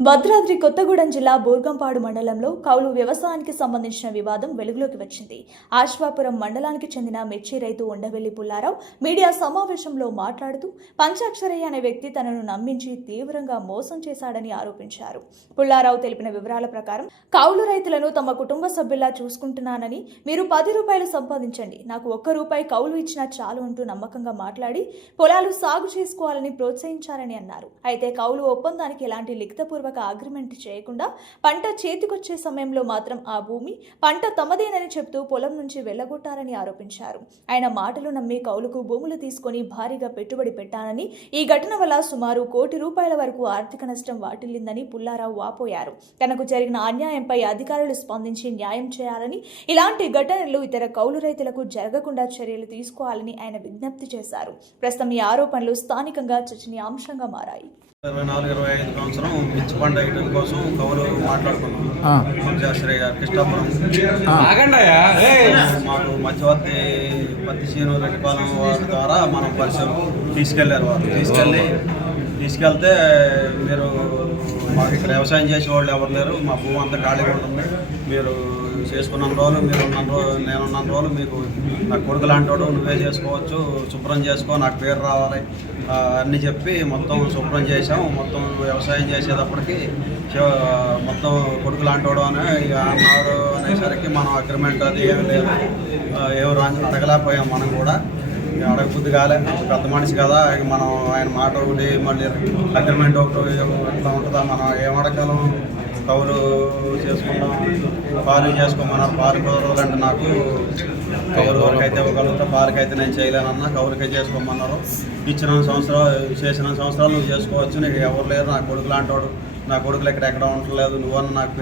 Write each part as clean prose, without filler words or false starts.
భద్రాద్రి కొత్తగూడెం జిల్లా బూర్గంపాడు మండలంలో కౌలు వ్యవసాయానికి సంబంధించిన వివాదం వెలుగులోకి వచ్చింది. ఆశ్వాపురం మండలానికి చెందిన మిర్చి రైతు ఉండవెల్లి పుల్లారావు మీడియా సమావేశంలో మాట్లాడుతూ పంచాక్షరయ్య అనే వ్యక్తి తనను నమ్మించి తీవ్రంగా మోసం చేశాడని ఆరోపించారు. పుల్లారావు తెలిపిన వివరాల ప్రకారం కౌలు రైతులను తమ కుటుంబ సభ్యులా చూసుకుంటున్నానని, మీరు 10 రూపాయలు సంపాదించండి, నాకు 1 రూపాయి కౌలు ఇచ్చినా చాలు అంటూ నమ్మకంగా మాట్లాడి పొలాలు సాగు చేసుకోవాలని ప్రోత్సహించారని అన్నారు. అయితే కౌలు ఒప్పందానికి ఎలాంటి లిఖితపూర్వక అగ్రిమెంట్ చేయకుండా పంట చేతికొచ్చే సమయంలో మాత్రం ఆ భూమి పంట తమదేనని చెప్తూ పొలం నుంచి వెళ్లగొట్టారని ఆరోపించారు. ఆయన మాటలు నమ్మి కౌలుకు భూములు తీసుకుని భారీగా పెట్టుబడి పెట్టానని, ఈ ఘటన వల్ల సుమారు 1 కోటి రూపాయల వరకు ఆర్థిక నష్టం వాటిల్లిందని పుల్లారావు వాపోయారు. తనకు జరిగిన అన్యాయంపై అధికారులు స్పందించి న్యాయం చేయాలని, ఇలాంటి ఘటనలు ఇతర కౌలు రైతులకు జరగకుండా చర్యలు తీసుకోవాలని ఆయన విజ్ఞప్తి చేశారు. ప్రస్తుతం ఈ ఆరోపణలు స్థానికంగా చర్చనీయాంశంగా మారాయి. 24-25 సంవత్సరం మిర్చి పంట వేయడం కోసం కౌలు మాట్లాడుకున్నాం. శాస్త్రి గారు కృష్ణాపురం మాకు మధ్యవర్తి పత్తి చేను రెడ్డిపాలెం వారి ద్వారా మనం పరిచయం తీసుకెళ్లారు. వారు తీసుకెళ్తే మీరు మాకు ఇక్కడ వ్యవసాయం చేసే వాళ్ళు ఎవరు లేరు, మా భూమి అంతా ఖాళీగా ఉంటుంది, మీరు చేసుకున్న రోజులు నేనున్న రోజులు మీకు నాకు కొడుకు లాంటి వాడు, నువ్వే చేసుకోవచ్చు, శుభ్రం చేసుకో, నాకు పేరు రావాలి అన్నీ చెప్పి మొత్తం శుభ్రం చేసాం. మొత్తం వ్యవసాయం చేసేటప్పటికి మొత్తం కొడుకు లాంటి వాడు అని అన్నారు అనేసరికి మనం అగ్రిమెంట్ అది ఏమి లేదు, ఎవరు అడగలేకపోయాం. మనం కూడా అడగబుద్ధి కాలే, పెద్ద మనిషి కదా, మనం ఆయన మాట ఒకటి మళ్ళీ అగ్రిమెంట్ ఒకటి ఇట్లా ఉంటుందా, మనం ఏం అడగలం, కౌలు చేసుకుంటాం, పాలు చేసుకోమన్నారు. పాలు కుదరదంటే నాకు కౌలు వరకు అయితే ఇవ్వగలుగుతా, పాలకైతే నేను చేయలేనన్నా, కౌలుకే చేసుకోమన్నారు. చేసిన సంవత్సరాలు నువ్వు చేసుకోవచ్చు, నీకు ఎవరు లేరు, నా కొడుకు లాంటివాడు, నా కొడుకులు ఎక్కడ ఉండలేదు, నువ్వన్న నాకు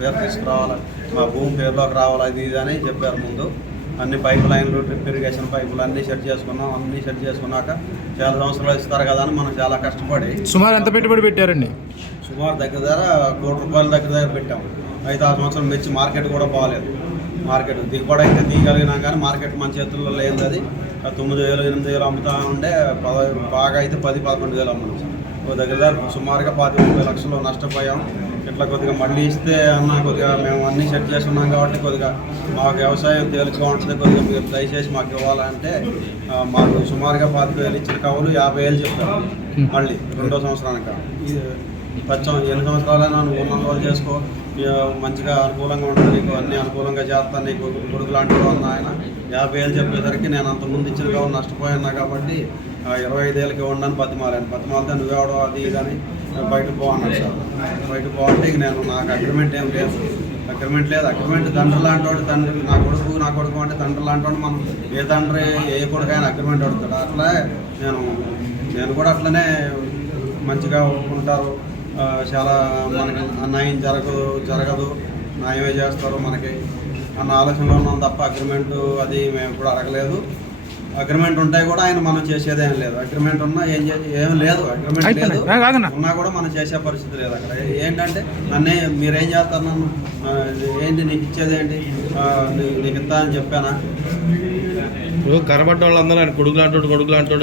పేరు తీసుకురావాలి, మా భూమి పేరులోకి రావాలి, అది ఇది అని చెప్పారు. ముందు అన్ని పైప్ లైన్లు, డ్రిప్ ఇరిగేషన్ పైపులు అన్నీ సెట్ చేసుకున్నాం. అన్నీ సెట్ చేసుకున్నాక చాలా సంవత్సరాలు ఇస్తారు కదా అని మనం చాలా కష్టపడి సుమారు ఎంత పెట్టుబడి పెట్టారండి? సుమారు దగ్గర 1 కోటి రూపాయల దగ్గర పెట్టాము. అయితే ఆ సంవత్సరం మిర్చి మార్కెట్ కూడా బాగాలేదు. మార్కెట్ దిగుబడి అయితే తీయగలిగినాం కానీ మార్కెట్ మన చేతుల్లో లేదు. అది 9,000 8,000 అమ్ముతా ఉండే, బాగా అయితే 10-11,000 అమ్ముతాం. దగ్గర సుమారుగా 25 లక్షలు నష్టపోయాం. ఇట్లా కొద్దిగా మళ్ళీ ఇస్తే అన్న కొద్దిగా మేము అన్నీ సెట్ చేసుకున్నాం కాబట్టి కొద్దిగా మాకు వ్యవసాయం తేలికగా ఉంటుంది, కొద్దిగా మీరు దయచేసి మాకు ఇవ్వాలంటే మాకు సుమారుగా 25,000 ఇచ్చిన కవులు 50,000 చెప్పారు. మళ్ళీ 2వ సంవత్సరానికి 8 సంవత్సరాలైనా నువ్వు ఉన్న రోజులు చేసుకో, మంచిగా అనుకూలంగా ఉంటుంది, నీకు అన్నీ అనుకూలంగా చేస్తాను, నీకు కొడుకు లాంటి అన్న ఆయన 50,000 చెప్పేసరికి నేను అంతకుముందు ఇచ్చిన కవులు నష్టపోయాను కాబట్టి 25,000కి ఇవ్వండి బతిమాలితే నువ్వెవడో అది ఇది అని బయట పోవన్నాడు సార్. బయట పోవంటే ఇక నాకు అగ్రిమెంట్ ఏం లేదు. అగ్రిమెంట్ తండ్రి లాంటి వాడు, తండ్రి నా కొడుకు అంటే తండ్రి లాంటి వాడు, మనం ఏ తండ్రి ఏ కొడుకైనా అగ్రిమెంట్ అడుగుతాడు. అట్లా నేను కూడా అట్లనే మంచిగా ఒప్పుకుంటారు, చాలా మనకి అన్యాయం జరగదు, న్యాయమే చేస్తారు మనకి అన్న ఆలోచనలో ఉన్నాం తప్ప అగ్రిమెంట్ అది మేము ఇప్పుడు అడగలేదు. అగ్రిమెంట్ ఉంటాయి కూడా ఆయన మనం చేసేదేం లేదు. అగ్రిమెంట్ ఉన్నా ఏం లేదు, అగ్రిమెంట్ లేదు ఉన్నా కూడా మనం చేసే పరిస్థితి లేదు. అక్కడ ఏంటంటే నన్నే మీరేం చేస్తారు, నన్ను ఏంటి నీకు ఇచ్చేది ఏంటి, నీకు ఇంత అని చెప్పానా? కనబడ్డ వాళ్ళందరూ కొడుకు లాంటి